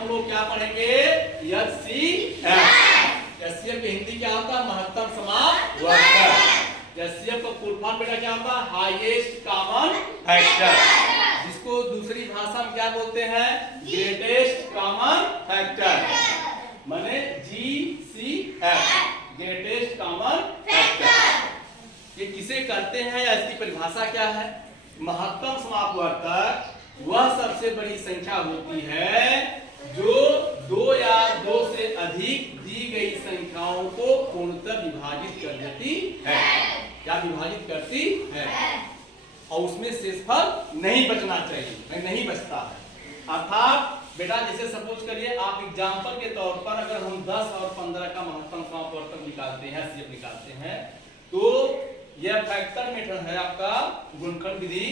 हम लोग क्या पढ़ेंगे? HCF। HCF की हिंदी क्या होता है? महत्तम समापवर्तक। HCF का फुल फॉर्म बेटा क्या होता है? हाईएस्ट कॉमन फैक्टर, जिसको दूसरी भाषा में क्या बोलते हैं? ग्रेटेस्ट कॉमन फैक्टर, माने GCF, ग्रेटेस्ट कॉमन फैक्टर। ये किसे कहते हैं या इसकी परिभाषा क्या है? महत्तम समापवर्तक वह सबसे बड़ी संख्या होती है जो दो या दो से अधिक दी गई संख्याओं को पूर्णतः विभाजित कर देती है। क्या विभाजित करती है? और उसमें शेषफल नहीं बचना चाहिए, नहीं बचता है। अर्थात बेटा जैसे सपोज करिए आप एग्जाम्पल के तौर पर अगर हम 10 और 15 का महत्तम समापवर्तक निकालते हैं, HCF निकालते हैं, तो यह फैक्टर मेथड है आपका गुणनखंड विधि।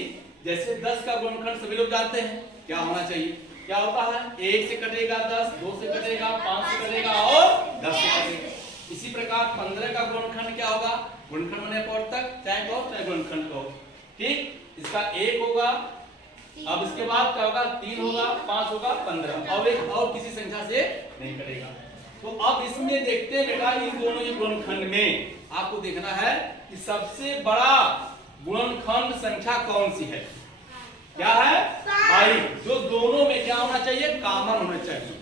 जैसे 10 का गुणनखंड सभी लोग जानते हैं क्या होना चाहिए? क्या होता है? 1 से कटेगा 10, 2 से कटेगा 5 से कटेगा और 10 से कटेगा। इसी प्रकार 15 का गुणनखंड क्या होगा? गुणनखंड माने अपवर्तक, चाहे कहो चाहे गुणनखंड कहो, ठीक। इसका 1 होगा, अब इसके बाद क्या होगा? 3 होगा, 5 होगा, 15 और एक और किसी संख्या से नहीं कटेगा। तो अब इसमें देखते हैं बेटा इन दोनों ही गुणनखंड में आपको देखना है कि सबसे बड़ा गुणनखंड संख्या कौन सी है? क्या है? 5। जो दोनों में क्या होना चाहिए? कॉमन होना चाहिए।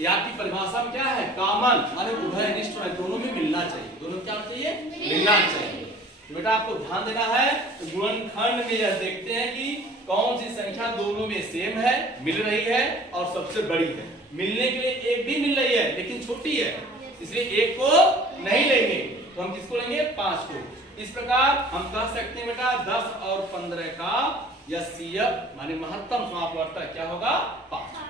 या की परिभाषा में क्या है? कॉमन माने उभयनिष्ठ होना, दोनों में मिलना चाहिए। दोनों क्या होना चाहिए? मिलना चाहिए। तो बेटा आपको ध्यान देना है, तो गुणनखंड में यह देखते हैं कि कौन सी संख्या दोनों में सेम है, मिल रही है और सबसे बड़ी है। मिलने के लिए एक भी मिल रही है लेकिन छोटी है, इसलिए एक को नहीं लेंगे, तो हम किसको लेंगे? 5 को। इस प्रकार हम कह सकते हैं बेटा 10 और 15 का HCF माने महत्तम समापवर्तक क्या होगा? 5।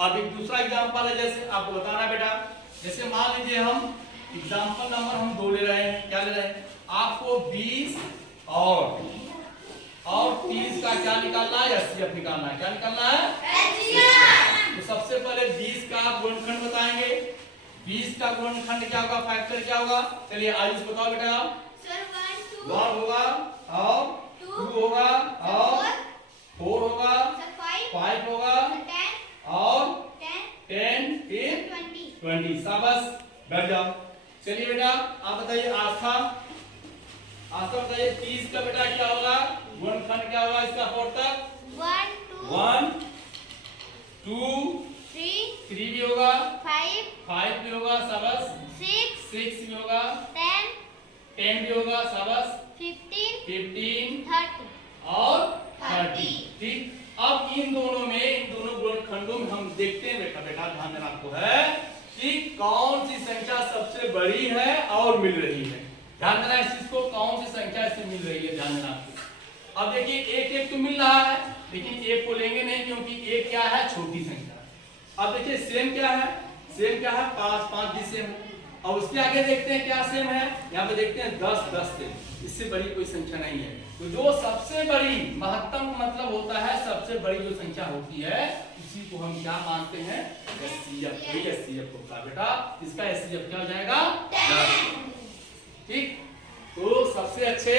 अब एक दूसरा एग्जांपल है, जैसे आपको बताना बेटा, जैसे मान लीजिए हम एग्जांपल नंबर हम 2 ले रहे हैं। क्या ले रहे हैं? आपको 20 और 30 का क्या निकालना है? HCF निकालना है। क्या निकालना है? HCF। तो सबसे पहले 20 का गुणनखंड बताएंगे। 20 का गुणनखंड क्या होगा? फैक्टर क्या होगा? चलिए आयुष बताओ बेटा। 1 होगा और 2 होगा और 4 होगा, 5 होगा और 10 फिर 20। शाबाश, बैठ जाओ। चलिए बेटा आप बताइए आस्था बताइए 30 का बेटा क्या होगा? गुणनखंड क्या होगा इसका? अपवर्तक 1 2 3 भी होगा, 5 भी होगा, शाबाश, 6 भी होगा, 10 भी होगा, शाबाश, 15 और 30। ठीक। अब इन दोनों गुणनखंडों में हम देखते हैं बेटा ध्यान देना आपको है कि कौन सी संख्या सबसे बड़ी है और मिल रही है। ध्यान देना इस चीज को, कौन सी संख्या इससे मिल रही है, ध्यान देना आपको। अब देखिए एक तो मिल रहा है लेकिन एक को लेंगे नहीं, क्योंकि एक क्या है? छोटी संख्या। अब देखिए सेम क्या है? 5 भी सेम है। और उसके आगे देखते हैं क्या सेम है? यहाँ पे देखते हैं 10 सेम। इससे बड़ी कोई संख्या नहीं है। तो जो सबसे बड़ी महत्तम मतलब होता है सबसे बड़ी जो संख्या होती है उसी को हम क्या मानते हैं? HCF। यही HCF होता है बेटा। इसका HCF क्या हो जाएगा? 10। ठीक। तो सबसे अच्छे